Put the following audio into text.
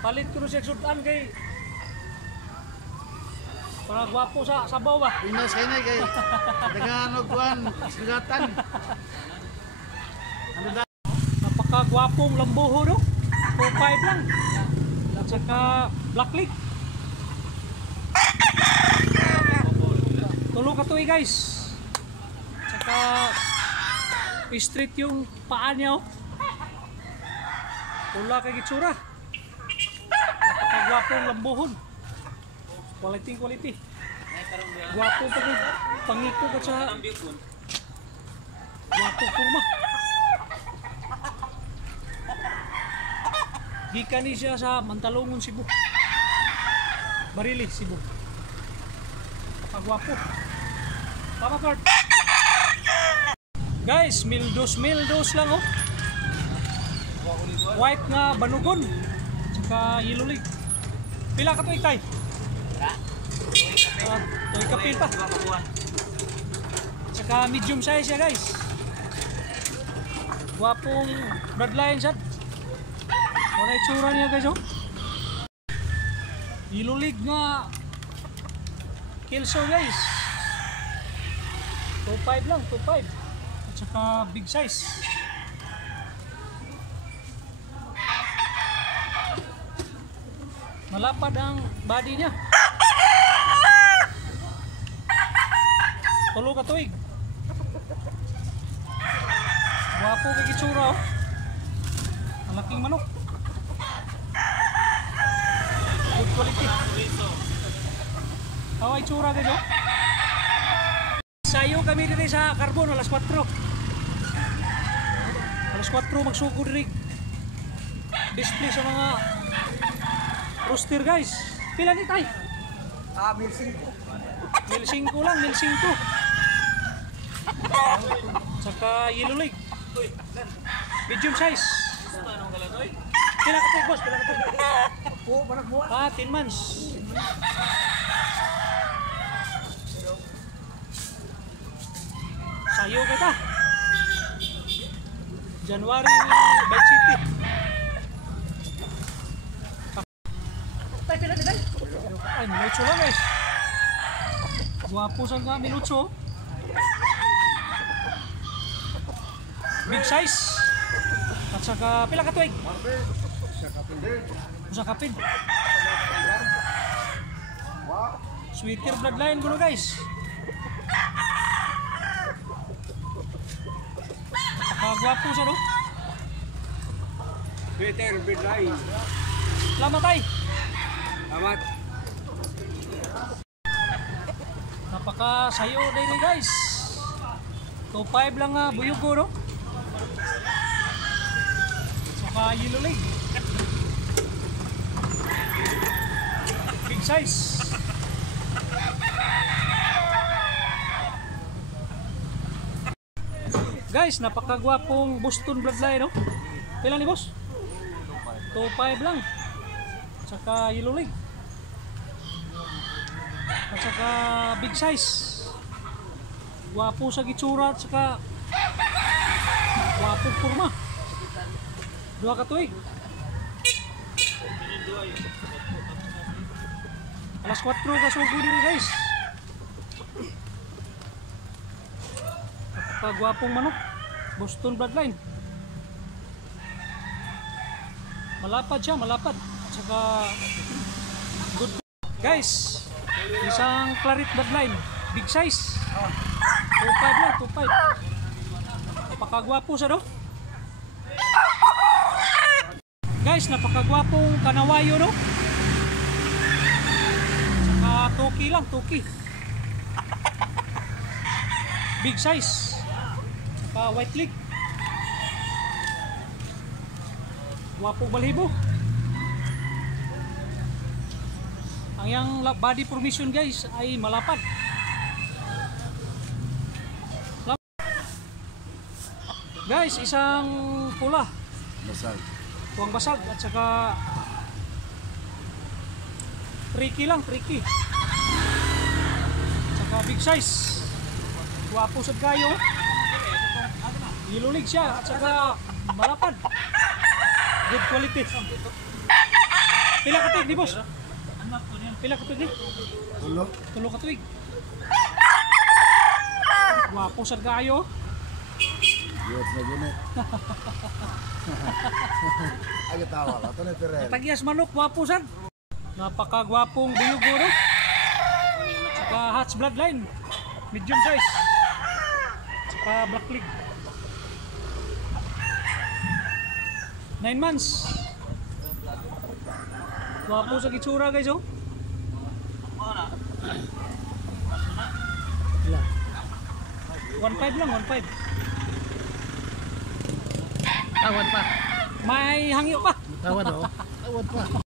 Palit ko siya sudan kay para gwapo sa sabaw ba? Inos kayo na kay dagang kuan sugatan. Ano da? Napakagwapong lamboho no? 2.5 lang. At saka black lake. Tulong ka to guys. Saka straight yung paa niya oh. Pula kay gitsura. Napakagwapong lambohon. Quality. Gwapo pa rin. Pangiko ka sa gwapo kurma. Gikan ni siya sa Mantalongon, Cebu. Barili, Cebu. Napakagwapo. Tama, Kurt. Guys, mildos lang oh. White nga banugon. Tsaka yellow leg. Pila ka to itay? Toy kapil pa. Tsaka medium size siya guys. Gwapong bloodline siya. Wala itsura niya guys oh. Yellow leg nga Kelso guys. 2.5 lang, 2.5. At saka big size. Malapad ang body niya. Tulo ka tuig. Gwapo kay gitsura oh. Malaking manok. Good quality. Away tsura guys oh. Sayo kami dito sa Carbon alas 4. Alas 4 magsugod rig. Display sa mga roster guys. Pila ni tay? 1,500. 1,500 lang, 1,500. Saka yellow leg. Medium size. Pila ka tayo boss? Pila ka tayo? 10 months. Sayo kita. January by City. Ay, minuto lang guys. Gwapo sa nga minuto. Big size. At saka pila ka tuig? Usa kapin. Sweeter bloodline gulo guys. Gwapo siya no? Sweeter bloodline. Salamat tay. Salamat. Napaka-sayo din guys. 2.5 lang buyugo no? Saka yellow leg. Big size. Guys, napakagwapong Boston bloodline no? Pila ni boss? 2.5 lang. Saka yellow leg. At saka big size. Gwapo sa gitsura at saka gwapo kurma. Dua ka tuig. Alas 4 ka sugo din guys. Napakagwapong manok. Boston bloodline. Malapad siya, malapad. At saka good guys. Isang claret bloodline, big size. 2.5 lang, 2.5. Napakagwapo siya no? Guys, napakagwapong kanawayo no? Saka toki lang, toki. Big size. Saka white leg. Gwapong balhibo. Ang yang body formation guys ay malapad. Guys, isang pula. Basag. Tuwang basag at saka tricky lang, tricky. At saka big size. Gwapo sa gayo. Yellow leg siya at saka malapad. Good quality. Pila ka tuig di boss? Pila ka tuig di? Ulo. Tulo ka tuig. Wapo sad kaayo. Yes na gunit. Ay tawa la to ni Perel. Tagias manok, wapo sad. Napakagwapong buyugo no. Saka Hatch bloodline. Medium size. Saka black leg. 9 months. Wapo sa gitsura guys oh. 1.5 lang, 1.5. Tawad pa. May hangyo pa. Tawad oh. Tawad pa.